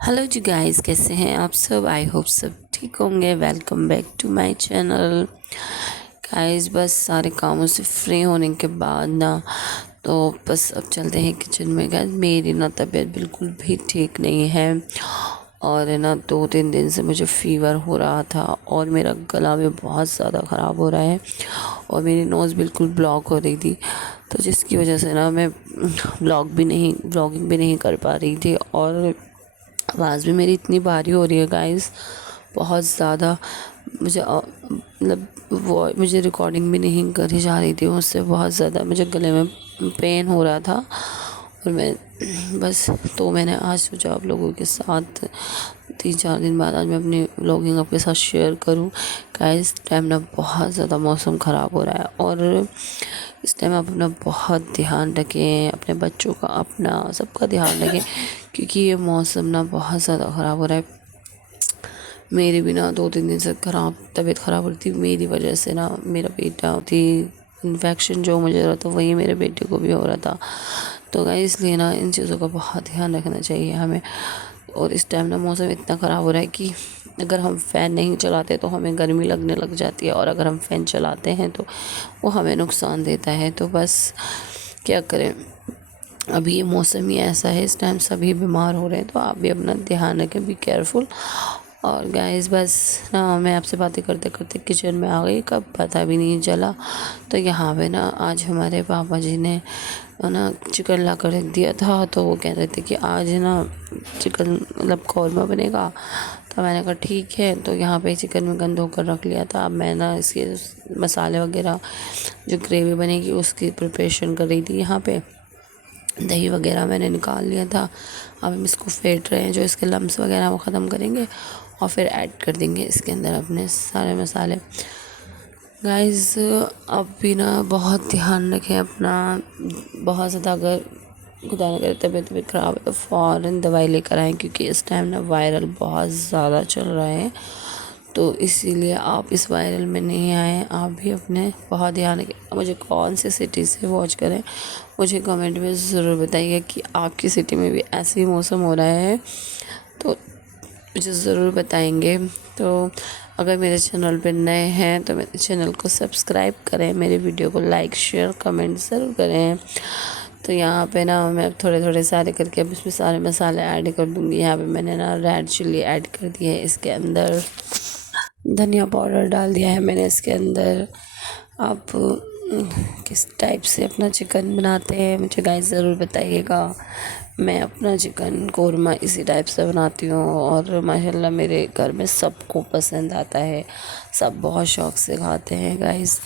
Hello जी guys, कैसे हैं आप सब। आई होप सब ठीक होंगे। Welcome back to my channel guys. बस सारे कामों से फ्री होने के बाद ना तो बस अब चलते हैं किचन में। गाइस मेरी ना तबीयत बिल्कुल भी ठीक नहीं है और है ना 2-3 दिन से मुझे फ़ीवर हो रहा था और मेरा गला भी बहुत ज़्यादा ख़राब हो रहा है और मेरी नोज़ बिल्कुल ब्लॉक हो रही थी, तो जिसकी वजह से ना मैं व्लॉगिंग भी नहीं कर पा रही थी और आवाज़ भी मेरी इतनी भारी हो रही है गाइस, बहुत ज़्यादा। मतलब वो मुझे रिकॉर्डिंग भी नहीं करी जा रही थी मुझसे, बहुत ज़्यादा मुझे गले में पेन हो रहा था और मैं बस तो मैंने आज सोचा आप लोगों के साथ 3-4 दिन बाद आज मैं अपनी व्लॉगिंग आपके साथ शेयर करूं। गाइस टाइम ना बहुत ज़्यादा मौसम ख़राब हो रहा है और इस टाइम आप अपना बहुत ध्यान रखें, अपने बच्चों का अपना सबका ध्यान रखें क्योंकि ये मौसम ना बहुत ज़्यादा ख़राब हो रहा है। मेरी भी ना 2-3 दिन से तबीयत ख़राब हो रही थी मेरी वजह से ना। मेरा बेटा थी इन्फेक्शन जो मुझे हो रहा था वही मेरे बेटे को भी हो रहा था, तो गाइस इसलिए ना इन चीज़ों का बहुत ध्यान रखना चाहिए हमें। और इस टाइम ना मौसम इतना ख़राब हो रहा है कि अगर हम फ़ैन नहीं चलाते तो हमें गर्मी लगने लग जाती है और अगर हम फ़ैन चलाते हैं तो वो हमें नुकसान देता है। तो बस क्या करें, अभी ये मौसम ही ऐसा है, इस टाइम सभी बीमार हो रहे हैं, तो आप भी अपना ध्यान रखें, बी केयरफुल। और गाइस बस ना मैं आपसे बातें करते करते किचन में आ गई, कब पता भी नहीं चला। तो यहाँ पे ना आज हमारे पापा जी ने ना चिकन ला कर रख दिया था, तो वो कह रहे थे कि आज ना चिकन मतलब कौरमा बनेगा। तो मैंने कहा ठीक है, तो यहाँ पे चिकन विकन धोकर रख लिया था। अब मैं ना इसके मसाले वगैरह जो ग्रेवी बनेगी उसकी प्रिपरेशन कर रही थी। यहाँ पे दही वगैरह मैंने निकाल लिया था, अब हम इसको फेंट रहे हैं, जो इसके लम्स वगैरह वो ख़त्म करेंगे और फिर ऐड कर देंगे इसके अंदर अपने सारे मसाले। गाइस अब भी ना बहुत ध्यान रखें अपना, बहुत ज़्यादा अगर खुदा न करे तबीयत भी ख़राब है तो फ़ौरन दवाई लेकर आएँ क्योंकि इस टाइम ना वायरल बहुत ज़्यादा चल रहा है, तो इसीलिए आप इस वायरल में नहीं आए। आप भी अपने बहुत ध्यान रखें। मुझे कौन सी सिटी से वॉच करें मुझे कमेंट में ज़रूर बताइए कि आपकी सिटी में भी ऐसे ही मौसम हो रहा है, तो मुझे ज़रूर बताएंगे। तो अगर मेरे चैनल पे नए हैं तो मेरे चैनल को सब्सक्राइब करें, मेरे वीडियो को लाइक शेयर कमेंट ज़रूर करें। तो यहाँ पे ना मैं अब थोड़े थोड़े सारे करके अब इसमें सारे मसाले ऐड कर दूँगी। यहाँ पे मैंने ना रेड चिल्ली ऐड कर दी है, इसके अंदर धनिया पाउडर डाल दिया है मैंने इसके अंदर। आप किस टाइप से अपना चिकन बनाते हैं मुझे गाइस ज़रूर बताइएगा। मैं अपना चिकन कोरमा इसी टाइप से बनाती हूँ और माशाल्लाह मेरे घर में सबको पसंद आता है, सब बहुत शौक़ से खाते हैं गाइस।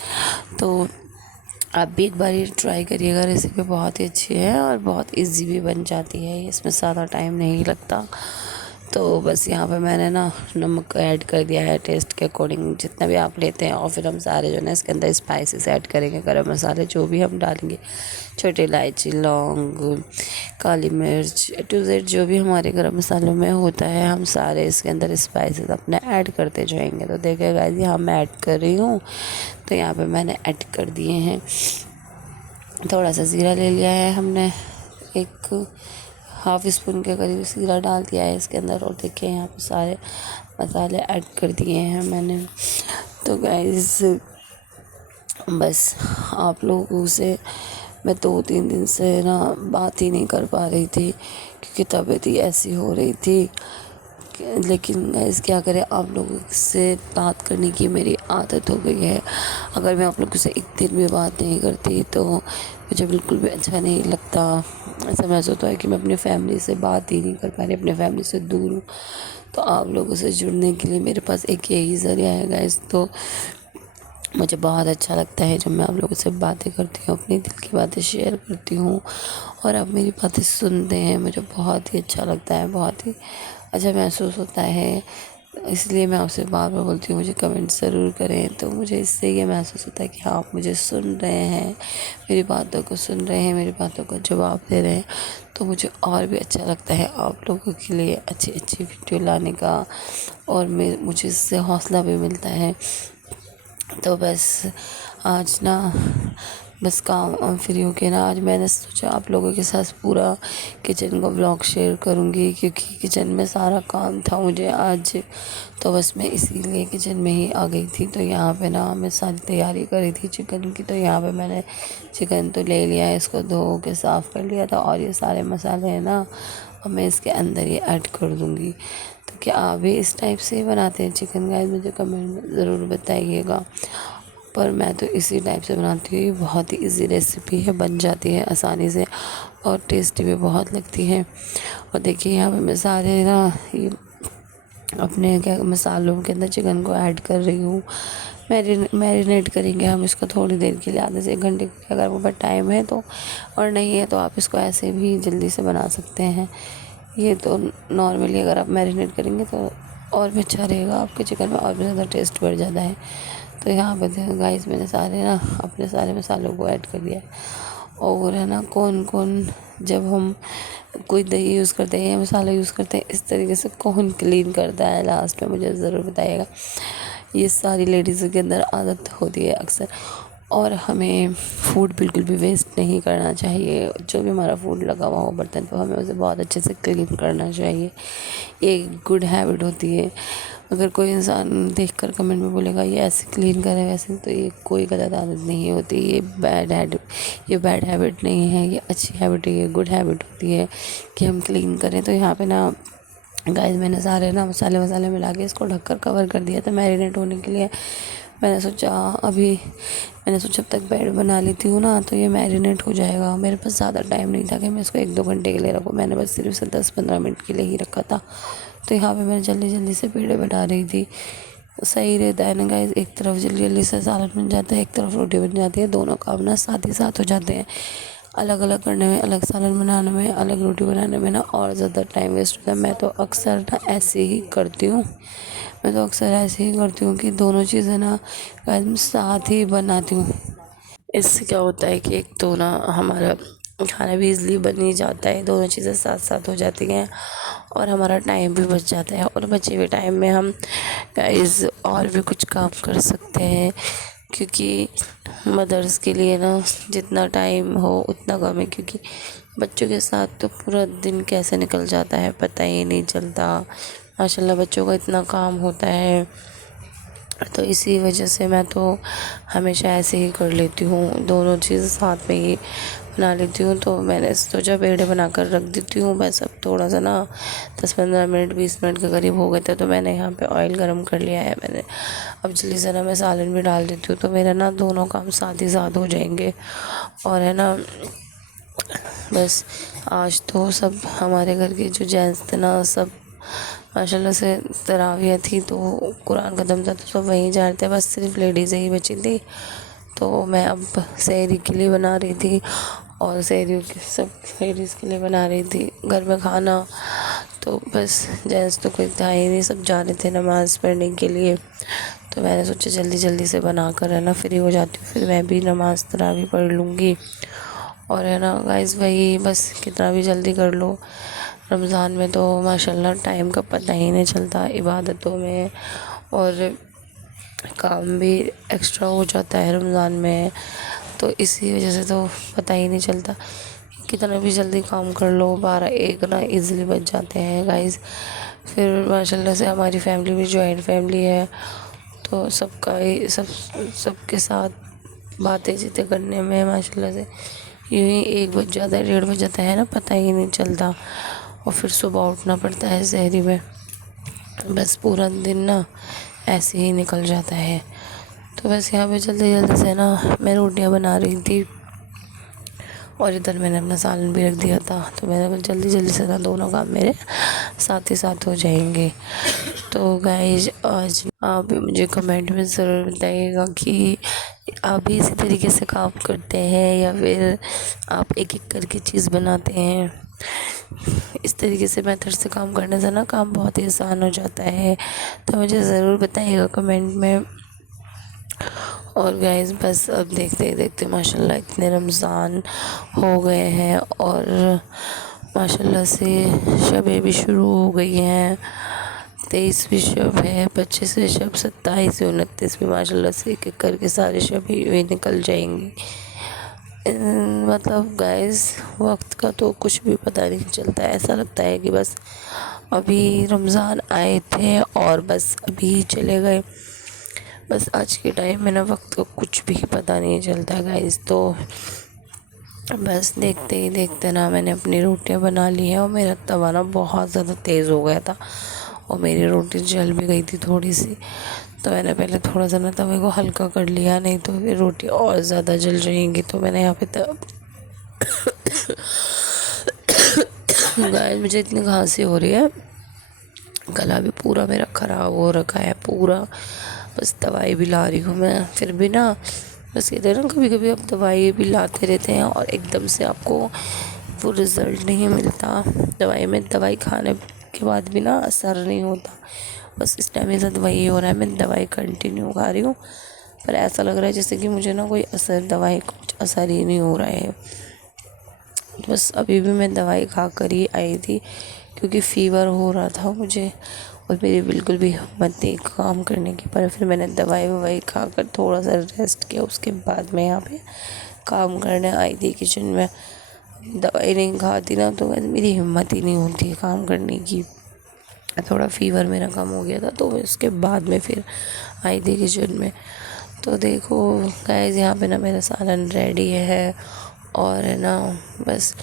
तो आप भी एक बार ये ट्राई करिएगा, रेसिपी बहुत ही अच्छी है और बहुत इजी भी बन जाती है, इसमें ज़्यादा टाइम नहीं लगता। तो बस यहाँ पे मैंने ना नमक ऐड कर दिया है टेस्ट के अकॉर्डिंग जितना भी आप लेते हैं, और फिर हम सारे जो है ना इसके अंदर स्पाइसेस ऐड करेंगे, गरम मसाले जो भी हम डालेंगे, छोटी इलायची लौंग काली मिर्च A to Z जो भी हमारे गरम मसालों में होता है हम सारे इसके अंदर स्पाइसेस अपने ऐड करते जाएंगे। तो देखिए गाइस यहाँ मैं ऐड कर रही हूँ, तो यहाँ पे मैंने ऐड कर दिए हैं। थोड़ा सा ज़ीरा ले लिया है हमने, एक हाफ़ स्पून के करीब ज़ीरा डाल दिया है इसके अंदर और देखिए यहाँ पे सारे मसाले ऐड कर दिए हैं मैंने। तो गाइस बस आप लोगों से मैं 2-3 दिन से ना बात ही नहीं कर पा रही थी क्योंकि तबीयत ही ऐसी हो रही थी। लेकिन गाइस क्या करें, आप लोगों से बात करने की मेरी आदत हो गई है। अगर मैं आप लोगों से एक दिन भी बात नहीं करती तो मुझे बिल्कुल भी अच्छा नहीं लगता। ऐसा महसूस होता है कि मैं अपनी फैमिली से बात ही नहीं कर पा रही, अपने फैमिली से दूर हूँ। तो आप लोगों से जुड़ने के लिए मेरे पास एक यही ज़रिया है गाइस। तो मुझे बहुत अच्छा लगता है जब मैं आप लोगों से बातें करती हूँ, अपनी दिल की बातें शेयर करती हूँ और आप मेरी बातें सुनते हैं, मुझे बहुत ही अच्छा लगता है, बहुत ही अच्छा महसूस होता है। इसलिए मैं आपसे बार बार बोलती हूँ मुझे कमेंट ज़रूर करें, तो मुझे इससे ये महसूस होता है कि हाँ आप मुझे सुन रहे हैं, मेरी बातों को सुन रहे हैं, मेरी बातों का जवाब दे रहे हैं। तो मुझे और भी अच्छा लगता है आप लोगों के लिए अच्छी अच्छी वीडियो लाने का और मुझे इससे हौसला भी मिलता है। तो बस आज ना बस काम फ्री होके ना आज मैंने सोचा आप लोगों के साथ पूरा किचन का व्लॉग शेयर करूँगी, क्योंकि किचन में सारा काम था मुझे आज, तो बस मैं इसीलिए किचन में ही आ गई थी। तो यहाँ पे ना मैं सारी तैयारी करी थी चिकन की। तो यहाँ पे मैंने चिकन तो ले लिया है, इसको धो के साफ़ कर लिया था, और ये सारे मसाले हैं ना अब मैं इसके अंदर ये ऐड कर दूँगी। तो क्या आप भी इस टाइप से बनाते हैं चिकन? गाइस मुझे कमेंट में ज़रूर बताइएगा। पर मैं तो इसी टाइप से बनाती हूँ, ये बहुत ही इजी रेसिपी है, बन जाती है आसानी से और टेस्टी भी बहुत लगती है। और देखिए यहाँ पे मैं सारे ना ये अपने क्या मसालों के अंदर चिकन को ऐड कर रही हूँ। मैरिनेट करेंगे हम इसको थोड़ी देर के लिए, आधे से 1 घंटे के लिए, अगर वो पास टाइम है तो, और नहीं है तो आप इसको ऐसे भी जल्दी से बना सकते हैं। ये तो नॉर्मली अगर आप मैरिनेट करेंगे तो और भी अच्छा रहेगा, आपके चिकन में और भी ज़्यादा टेस्ट बढ़ जाता है। तो यहाँ पे देखो गाइस मैंने सारे ना अपने सारे मसालों को ऐड कर दिया है। और है ना कौन कौन जब हम कोई दही यूज़ करते हैं या मसाला यूज़ करते हैं इस तरीके से कौन क्लीन करता है, लास्ट में मुझे ज़रूर बताइएगा। ये सारी लेडीज़ों के अंदर आदत होती है अक्सर। और हमें फूड बिल्कुल भी वेस्ट नहीं करना चाहिए। जो भी हमारा फूड लगा हुआ हो बर्तन पर, हमें उसे बहुत अच्छे से क्लीन करना चाहिए। ये एक गुड हैबिट होती है। अगर कोई इंसान देखकर कमेंट में बोलेगा ये ऐसे क्लीन करे वैसे, तो ये कोई गलत आदत नहीं होती, ये बैड हैबिट नहीं है, ये अच्छी हैबिट है, ये गुड हैबिट होती है कि हम क्लीन करें। तो यहाँ पे ना गाइस मैंने सारे ना मसाले मिला के इसको ढककर कवर कर दिया था मैरिनेट होने के लिए। मैंने सोचा जब तक बेड बना लेती हूँ ना तो ये मैरिनेट हो जाएगा। मेरे पास ज़्यादा टाइम नहीं था कि मैं इसको 1-2 घंटे के लिए रखूँ, मैंने बस सिर्फ से 10-15 मिनट के लिए ही रखा था। तो यहाँ पे मैं जल्दी जल्दी से पेड़े बना रही थी। सही रहता है ना गाइस, एक तरफ जल्दी जल्दी से सालन बन जाता है, एक तरफ रोटी बन जाती है, दोनों काम ना साथ ही साथ हो जाते हैं। अलग अलग करने में, अलग सालन बनाने में, अलग रोटी बनाने में ना और ज़्यादा टाइम वेस्ट होता है। मैं तो अक्सर ना ऐसे ही करती हूँ कि दोनों चीज़ें ना मैं साथ ही बनाती हूँ। इससे क्या होता है कि एक तो ना हमारा खाना भी इजली बन ही जाता है, दोनों चीज़ें साथ साथ हो जाती हैं और हमारा टाइम भी बच जाता है। और बचे हुए टाइम में हम गाइस और भी कुछ काम कर सकते हैं, क्योंकि मदर्स के लिए ना जितना टाइम हो उतना कम है, क्योंकि बच्चों के साथ तो पूरा दिन कैसे निकल जाता है पता ही नहीं चलता। माशाल्लाह बच्चों का इतना काम होता है, तो इसी वजह से मैं तो हमेशा ऐसे ही कर लेती हूँ, दोनों चीज़ साथ में ही बना लेती हूँ। तो मैंने सोचा पेड़े बना कर रख देती हूँ। बस अब थोड़ा सा ना 10-15 मिनट 20 मिनट के करीब हो गए थे, तो मैंने यहाँ पे ऑयल गरम कर लिया है मैंने। अब जल्दी से ना मैं सालन भी डाल देती हूँ, तो मेरा ना दोनों काम साथ ही साथ हो जाएंगे। और है ना बस आज तो सब हमारे घर के जो जेंट्स थे ना सब माशाल्लाह से तरावियाँ थी, तो कुरान ख़त्म था तो सब वहीं जा रहे थे, बस सिर्फ लेडीज़ ही बची थी। तो मैं अब सहरी के लिए बना रही थी और सहरी सब लेडीज़ के लिए बना रही थी घर में खाना। तो बस जेंट्स तो कोई था ही नहीं, सब जा रहे थे नमाज़ पढ़ने के लिए। तो मैंने सोचा जल्दी जल्दी से बना कर है ना फ्री हो जाती हूँ, फिर मैं भी नमाज़ तरावी पढ़ लूँगी। और है ना गाइस वही बस कितना भी जल्दी कर लो, रमज़ान में तो माशाल्लाह टाइम का पता ही नहीं चलता इबादतों में, और काम भी एक्स्ट्रा हो जाता है रमज़ान में, तो इसी वजह से तो पता ही नहीं चलता। कितना भी जल्दी काम कर लो 12-1 ना इजीली बच जाते हैं गाइस। फिर माशाल्लाह से हमारी फैमिली भी जॉइंट फैमिली है, तो सबके साथ बातें चीतें करने में माशाल्लाह से यूँ ही 1 बज जाता है, 1:30 बज जाता है ना, पता ही नहीं चलता। और फिर सुबह उठना पड़ता है सहरी में, बस पूरा दिन ना ऐसे ही निकल जाता है। तो बस यहाँ पे जल्दी जल्दी से ना मैं रोटियाँ बना रही थी और इधर मैंने अपना सालन भी रख दिया था, तो मैंने जल्दी जल्दी से ना दोनों काम मेरे साथ ही साथ हो जाएंगे। तो गाइस आज आप भी मुझे कमेंट में ज़रूर बताइएगा कि आप भी इसी तरीके से काम करते हैं या फिर आप एक एक करके चीज़ बनाते हैं। इस तरीके से मेथड से काम करने से ना काम बहुत ही आसान हो जाता है, तो मुझे ज़रूर बताइएगा कमेंट में। और गाइस बस अब देखते देखते माशाल्लाह इतने रमज़ान हो गए हैं और माशाल्लाह से शबें भी शुरू हो गई हैं। 23वीं शब है, 25वीं शब, 27वीं, 29वीं, माशाल्लाह से एक एक करके सारे शब यूँ ही निकल जाएंगी। मतलब गाइस वक्त का तो कुछ भी पता नहीं चलता है। ऐसा लगता है कि बस अभी रमज़ान आए थे और बस अभी चले गए। बस आज के टाइम में ना वक्त का कुछ भी पता नहीं चलता गाइस। तो बस देखते ही देखते ना मैंने अपनी रोटियां बना ली है और मेरा तवा ना बहुत ज़्यादा तेज़ हो गया था और मेरी रोटी जल भी गई थी थोड़ी सी। तो मैंने पहले थोड़ा सा ना तवे को हल्का कर लिया, नहीं तो फिर रोटी और ज़्यादा जल जाएंगी। तो मैंने यहाँ पे गाइस मुझे इतनी खांसी हो रही है, गला भी पूरा मेरा ख़राब हो रखा है पूरा। बस दवाई भी ला रही हूँ मैं, फिर भी ना बस कहते हैं ना कभी कभी आप दवाई भी लाते रहते हैं और एकदम से आपको वो रिज़ल्ट नहीं मिलता दवाई में। दवाई खाने के बाद भी ना असर नहीं होता। बस इस टाइम मेरे साथ वही हो रहा है, मैं दवाई कंटिन्यू खा रही हूँ पर ऐसा लग रहा है जैसे कि मुझे ना कोई असर, दवाई का कुछ असर ही नहीं हो रहा है। बस अभी भी मैं दवाई खा कर ही आई थी क्योंकि फ़ीवर हो रहा था मुझे और मेरी बिल्कुल भी हिम्मत नहीं काम करने की। पर फिर मैंने दवाई ववाई खा कर थोड़ा सा रेस्ट किया, उसके बाद मैं यहाँ पे काम करने आई थी किचन में। दवाई नहीं खाती ना तो मेरी हिम्मत ही नहीं होती है काम करने की। थोड़ा फ़ीवर मेरा कम हो गया था तो उसके बाद में फिर आई थी किचन में। तो देखो गाइस यहाँ पे ना मेरा सालन रेडी है और है ना बस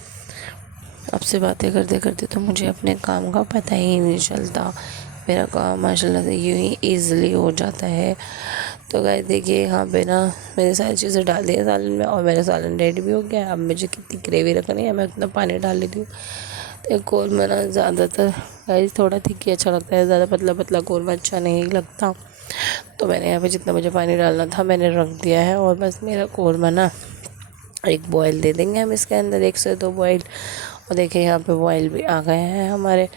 आपसे बातें करते करते तो मुझे अपने काम का पता ही नहीं चलता। मेरा काम माशाल्लाह से यूँ ही ईज़िली हो जाता है। तो गाइस देखिए यहाँ पे ना मैंने सारी चीज़ें डाल दी है सालन में और मेरा सालन रेडी भी हो गया। अब मुझे कितनी ग्रेवी रखनी है मैं उतना पानी डाल लेती हूँ। तो कौरमा ना ज़्यादातर गाइस थोड़ा थिक ही अच्छा लगता है, ज़्यादा पतला पतला कौरमा अच्छा नहीं लगता। तो मैंने यहाँ पे जितना मुझे पानी डालना था मैंने रख दिया है और बस मेरा कौरमा ना एक बॉयल दे देंगे हम इसके अंदर, 1 से 2 बॉयल। और देखिए यहाँ पे बॉयल भी आ गए हैं हमारे।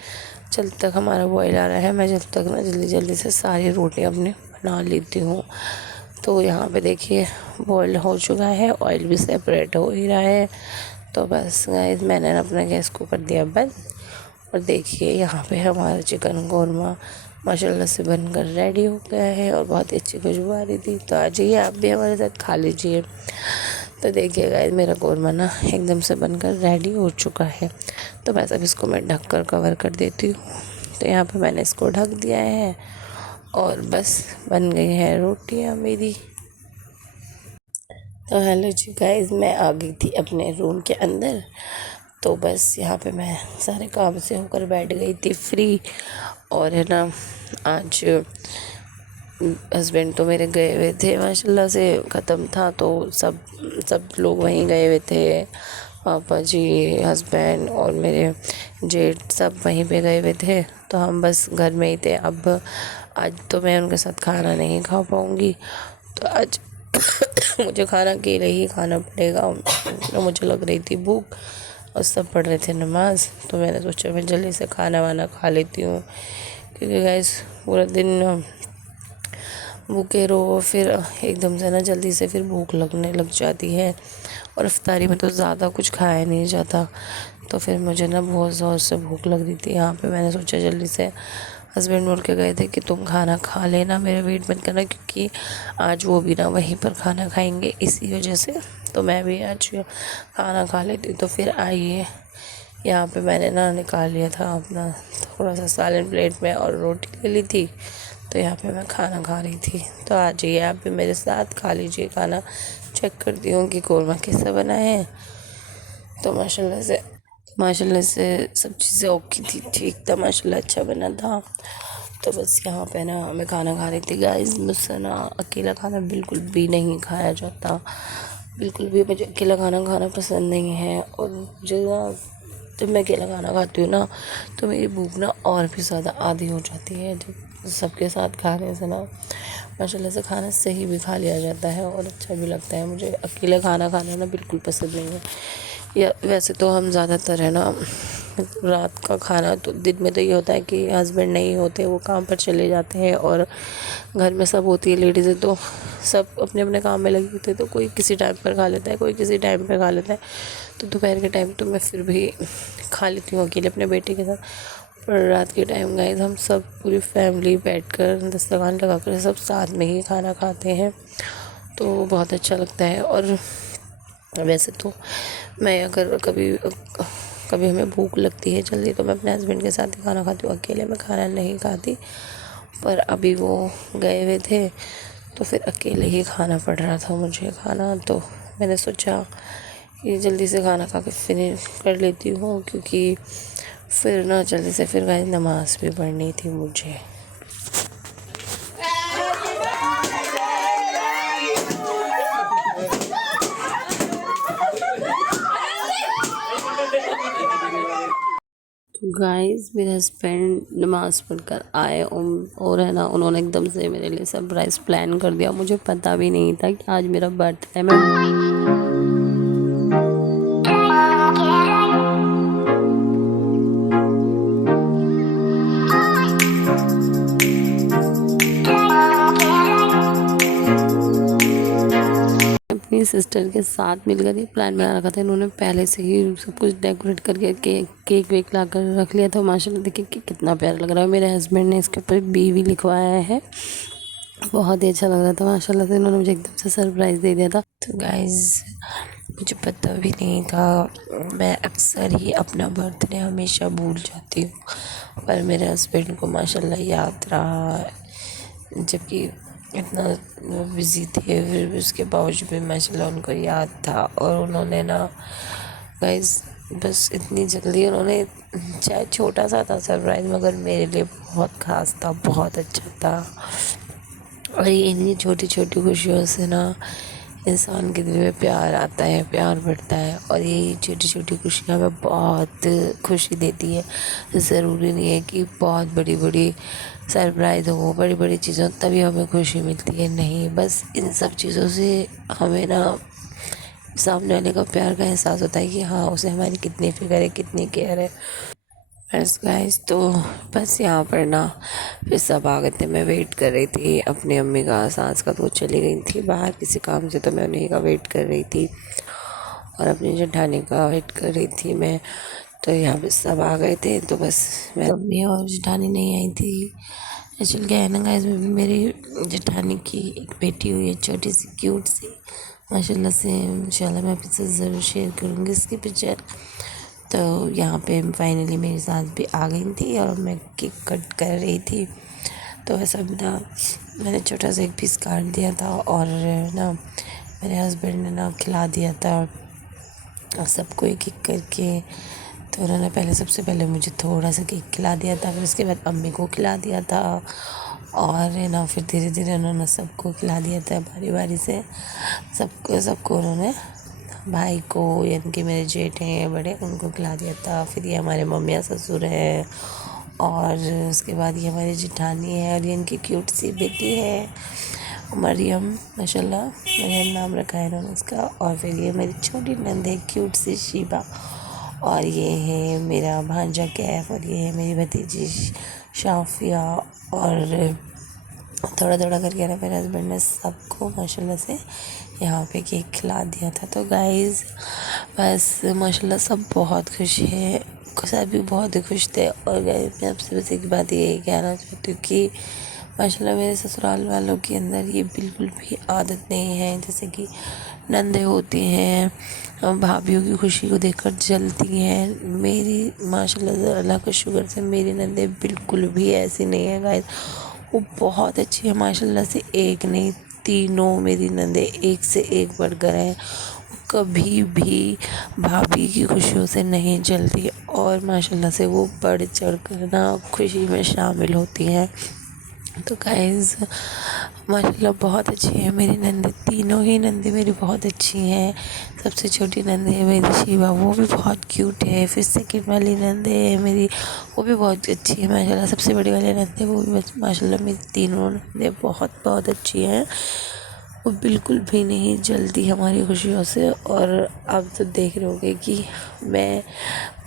जब तक हमारा बॉयल आ रहा है मैं जब तक ना जल्दी जल्दी से सारी रोटियाँ अपने बना लेती हूँ। तो यहाँ पे देखिए बॉयल हो चुका है, ऑयल भी सेपरेट हो ही रहा है। तो बस गाइस मैंने ना अपना गैस को कर दिया बंद और देखिए यहाँ पे हमारा चिकन कौरमा माशाल्लाह से बनकर रेडी हो गया है और बहुत ही अच्छी खुशबू आ रही थी। तो आ जाइए आप भी हमारे साथ खा लीजिए। तो देखिए गाइस मेरा कौरमा ना एकदम से बनकर रेडी हो चुका है। तो बस अब इसको मैं ढक कर कवर कर देती हूँ। तो यहाँ पे मैंने इसको ढक दिया है और बस बन गई है रोटियाँ मेरी। तो हेलो जी गाइस, मैं आ गई थी अपने रूम के अंदर। तो बस यहाँ पे मैं सारे काम से होकर बैठ गई थी फ्री। और है ना आज हस्बैंड तो मेरे गए हुए थे, माशाल्लाह से ख़त्म था तो सब लोग वहीं गए हुए थे। पापा जी, हस्बैंड और मेरे जेठ सब वहीं पे गए हुए थे। तो हम बस घर में ही थे। अब आज तो मैं उनके साथ खाना नहीं खा पाऊँगी तो आज मुझे खाना अकेले ही खाना पड़ेगा। तो मुझे लग रही थी भूख और सब पढ़ रहे थे नमाज़। तो मैंने सोचा मैं जल्दी से खाना वाना खा लेती हूँ क्योंकि गैस पूरा दिन भूखे रहो फिर एकदम से ना जल्दी से फिर भूख लगने लग जाती है और इफ्तारी में तो ज़्यादा कुछ खाया नहीं जाता। तो फिर मुझे ना बहुत ज़ोर से भूख लग रही थी। यहाँ पे मैंने सोचा जल्दी से, हस्बैंड बोल के गए थे कि तुम खाना खा लेना, मेरा वेट मत करना क्योंकि आज वो भी ना वहीं पर खाना खाएंगे इसी वजह से। तो मैं भी आज खाना खा लेती। तो फिर आइए यहाँ पे मैंने ना निकाल लिया था अपना थोड़ा सा सालन प्लेट में और रोटी ले ली थी। तो यहाँ पे मैं खाना खा रही थी। तो आ जाइए आप भी मेरे साथ खा लीजिए खाना। चेक करती हूँ कि कौरमा कैसा बना है। तो माशाल्लाह से सब चीज़ें ओके थी, ठीक था, माशाल्लाह अच्छा बना था। तो बस यहाँ पे ना मैं खाना खा रही थी गाइस। मुझसे ना अकेला खाना बिल्कुल भी नहीं खाया जाता, बिल्कुल भी मुझे अकेला खाना खाना पसंद नहीं है। और मुझे ना जब मैं अकेला खाना खाती हूँ ना तो मेरी भूख ना और भी ज़्यादा आधी हो जाती है। जब सबके साथ खाने से ना माशाल्लाह से खाना सही भी खा लिया जाता है और अच्छा भी लगता है। मुझे अकेले खाना खाना ना बिल्कुल पसंद नहीं है। या वैसे तो हम ज़्यादातर है ना रात का खाना, तो दिन में तो ये होता है कि हस्बैंड नहीं होते, वो काम पर चले जाते हैं और घर में सब होती है लेडीज़ें, तो सब अपने अपने काम में लगी होती है। तो कोई किसी टाइम पर खा लेता है, कोई किसी टाइम पर खा लेता है। तो दोपहर के टाइम तो मैं फिर भी खा लेती हूँ अकेले अपने बेटे के साथ। पर रात के टाइम गाइस हम सब पूरी फैमिली बैठकर दस्तरखान लगाकर सब साथ में ही खाना खाते हैं तो बहुत अच्छा लगता है। और वैसे तो मैं अगर कभी कभी हमें भूख लगती है जल्दी तो मैं अपने हस्बैंड के साथ ही खाना खाती हूँ, अकेले मैं खाना नहीं खाती। पर अभी वो गए हुए थे तो फिर अकेले ही खाना पड़ रहा था मुझे खाना, तो मैंने सोचा कि जल्दी से खाना खा के फिनिश कर लेती हूँ, क्योंकि फिर ना जल्दी से फिर गाइस नमाज़ भी पढ़नी थी मुझे। तो गाइस मेरे हस्बैंड नमाज़ पढ़कर आए और है ना, उन्होंने एकदम से मेरे लिए सरप्राइज़ प्लान कर दिया। मुझे पता भी नहीं था कि आज मेरा बर्थडे है। मैं अपनी सिस्टर के साथ मिलकर ये प्लान बना रखा था। इन्होंने पहले से ही सब कुछ डेकोरेट करके केक वेक ला कर रख लिया था। माशाल्लाह देखिए कि कितना प्यारा लग रहा है। मेरे हस्बैंड ने इसके ऊपर बी भी लिखवाया है, बहुत ही अच्छा लग रहा था माशाल्लाह से। इन्होंने मुझे एकदम से सरप्राइज़ दे दिया था। तो गाइज़ मुझे पता भी नहीं था, मैं अक्सर ही अपना बर्थडे हमेशा भूल जाती हूँ, पर मेरे हस्बैंड को माशाल्लाह याद रहा, जबकि इतना वो बिज़ी थे फिर भी उसके बावजूद भी माशाल्लाह उनको याद था। और उन्होंने ना गाइस बस इतनी जल्दी उन्होंने, चाहे छोटा सा था सरप्राइज़ मगर मेरे लिए बहुत ख़ास था, बहुत अच्छा था। और ये इन्हीं छोटी छोटी खुशियों से ना इंसान के दिल में प्यार आता है, प्यार बढ़ता है। और ये छोटी छोटी खुशियाँ हमें बहुत खुशी देती है। ज़रूरी नहीं है कि बहुत बड़ी बड़ी सरप्राइज़ हो, बड़ी बड़ी चीज़ों तभी हमें खुशी मिलती है, नहीं, बस इन सब चीज़ों से हमें ना सामने वाले का प्यार का एहसास होता है कि हाँ उसे हमारी कितनी फ़िक्र है, कितनी केयर है। बस गाइस तो बस यहाँ पर ना फिर सब आ गए थे। मैं वेट कर रही थी अपनी अम्मी का, सास का, तो चली गई थी बाहर किसी काम से, तो मैं उन्हीं का वेट कर रही थी और अपनी जेठानी का वेट कर रही थी मैं। तो यहाँ पे सब आ गए थे, तो बस मैं अम्मी और जेठानी नहीं आई थी। एक्चुअली क्या है ना गाइस, मेरी जेठानी की एक बेटी हुई है, छोटी सी क्यूट सी माशाल्लाह से। इंशाल्लाह मैं आपसे ज़रूर शेयर करूँगी इसकी पिक्चर। तो यहाँ पे फाइनली मेरी सास भी आ गई थी और मैं केक कट कर रही थी। तो ऐसा ना मैंने छोटा सा एक पीस काट दिया था और ना मेरे हस्बैंड ने ना खिला दिया था सबको एक एक करके। तो उन्होंने पहले सबसे पहले मुझे थोड़ा सा केक खिला दिया था, फिर उसके बाद अम्मी को खिला दिया था और है ना फिर धीरे धीरे उन्होंने सबको खिला दिया था बारी बारी से। सबको उन्होंने, भाई को यानी कि मेरे जेठ हैं बड़े, उनको खिला दिया था। फिर ये हमारे मम्मियाँ ससुर हैं और उसके बाद ये हमारी जेठानी है और ये इनकी क्यूट सी बेटी है मरियम, माशाल्लाह मरियम नाम रखा है इन्होंने उसका। और फिर ये मेरी छोटी नंद है क्यूट सी शीबा, और ये है मेरा भांजा कैफ, और ये है मेरी भतीजी शाफिया। और थोड़ा थोड़ा करके ना मेरे हस्बैंड ने सबको माशाल्लाह से यहाँ पे केक खिला दिया था। तो गाइज़ बस माशाल्लाह सब बहुत खुश है, सभी बहुत ही खुश थे। और गाइज़ मैं आपसे बस एक बात यही कहना चाहती हूँ कि माशाल्लाह मेरे ससुराल वालों के अंदर ये बिल्कुल भी आदत नहीं है जैसे कि नंदे होती हैं भाभीयों की खुशी को देखकर जलती हैं। मेरी माशाल्लाह अल्लाह का शुक्र से मेरी नंदे बिल्कुल भी ऐसी नहीं है गाइस, वो बहुत अच्छी है माशाल्लाह से। एक नहीं तीनों मेरी नंदे एक से एक बढ़कर हैं, कभी भी भाभी की खुशियों से नहीं जलती और माशाल्लाह से वो बढ़ चढ़ कर ना खुशी में शामिल होती हैं। तो गाइस माशाल्लाह बहुत अच्छी है मेरी नंदे, तीनों ही नंदे मेरी बहुत अच्छी हैं। सबसे छोटी नंदे है मेरी शिवा, वो भी बहुत क्यूट है। फिर सेकंड वाली नंदे है मेरी, वो भी बहुत अच्छी है माशाल्लाह। सबसे बड़ी वाली नंदे वो भी माशाल्लाह मेरी तीनों नंदे बहुत बहुत अच्छी हैं, वो बिल्कुल भी नहीं जलती हमारी खुशियों से। और आप तो देख रहे होंगे कि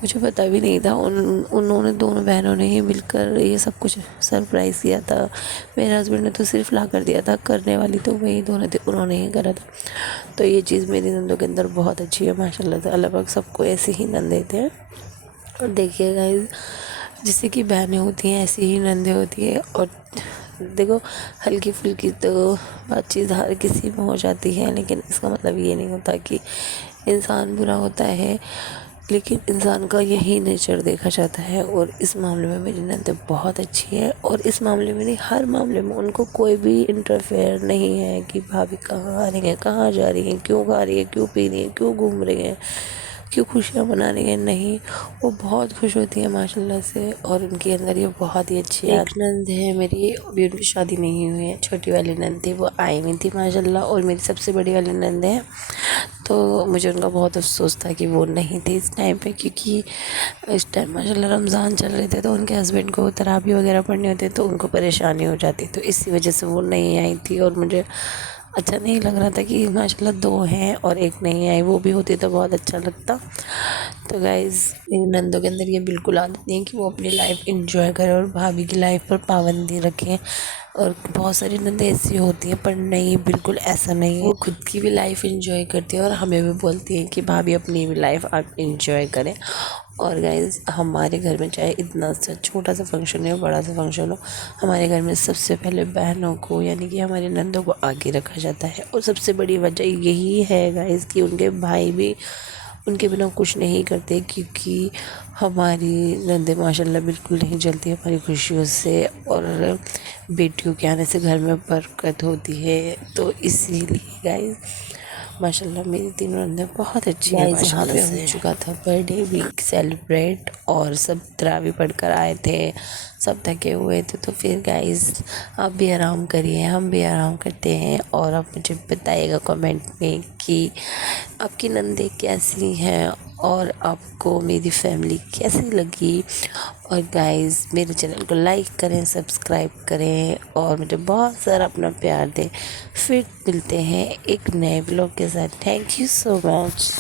मुझे पता भी नहीं था, उन्होंने दोनों बहनों ने ही मिलकर ये सब कुछ सरप्राइज़ किया था। मेरे हस्बैंड ने तो सिर्फ ला कर दिया था, करने वाली तो वही दोनों थे, उन्होंने ही करा था। तो ये चीज़ मेरी नंदों के अंदर बहुत अच्छी है माशाल्लाह से। अल्लाह पाक सबको ऐसे ही नंदे थे। और देखिए गाइस जैसे कि बहनें होती हैं ऐसी ही नंदे होती है। और देखो हल्की फुल्की तो बातचीत हर किसी में हो जाती है, लेकिन इसका मतलब ये नहीं होता कि इंसान बुरा होता है, लेकिन इंसान का यही नेचर देखा जाता है। और इस मामले में मेरी ननद बहुत अच्छी है, और इस मामले में नहीं, हर मामले में उनको कोई भी इंटरफेयर नहीं है कि भाभी कहाँ आ रही हैं, कहाँ जा रही हैं, क्यों खा रही है, क्यों पी रही हैं, क्यों घूम रही हैं, क्यों खुशियाँ मना रही हैं। नहीं, वो बहुत खुश होती है माशाल्लाह से, और उनके अंदर ये बहुत ही अच्छी है। एक नंद है मेरी, अभी उनकी शादी नहीं हुई है, छोटी वाली नंद थी, वो आई हुई थी माशाल्लाह। और मेरी सबसे बड़ी वाली नंद है, तो मुझे उनका बहुत अफसोस था कि वो नहीं थी इस टाइम पे, क्योंकि इस टाइम माशाल्लाह रमज़ान चल रहे थे, तो उनके हस्बैंड को तराबी वगैरह पढ़नी होती, तो उनको परेशानी हो जाती, तो इसी वजह से वो नहीं आई थी। और मुझे अच्छा नहीं लग रहा था कि माशाल्लाह 2 हैं और एक नहीं आई, वो भी होती तो बहुत अच्छा लगता। तो गाइज़, मेरी नंदों के अंदर ये बिल्कुल आदत नहीं है कि वो अपनी लाइफ एंजॉय करें और भाभी की लाइफ पर पाबंदी रखें। और बहुत सारी नंदें ऐसी होती हैं, पर नहीं, बिल्कुल ऐसा नहीं है। वो खुद की भी लाइफ एंजॉय करती है और हमें भी बोलती हैं कि भाभी अपनी भी लाइफ आप एंजॉय करें। और गाइज़, हमारे घर में चाहे इतना सा छोटा सा फंक्शन हो, बड़ा सा फंक्शन हो, हमारे घर में सबसे पहले बहनों को, यानी कि हमारी नंदों को आगे रखा जाता है। और सबसे बड़ी वजह यही है गाइज़ कि उनके भाई भी उनके बिना कुछ नहीं करते, क्योंकि हमारी नंदे माशाल्लाह बिल्कुल नहीं जलती हमारी खुशियों से। और बेटियों के आने से घर में बरकत होती है, तो इसीलिए गाइस माशाल्लाह मेरी तीनों नंदें बहुत अच्छी है। गाइस, यहाँ पे हो चुका था बर्थडे वीक सेलिब्रेट, और सब तरावी पढ़कर आए थे, सब थके हुए थे। तो फिर गाइस, आप भी आराम करिए, हम भी आराम करते हैं। और आप मुझे बताइएगा कमेंट में कि आपकी नंदे कैसी हैं और आपको मेरी फैमिली कैसी लगी। और गाइस, मेरे चैनल को लाइक करें, सब्सक्राइब करें, और मुझे बहुत सारा अपना प्यार दें। फिर मिलते हैं एक नए ब्लॉग के साथ। Thank you so much.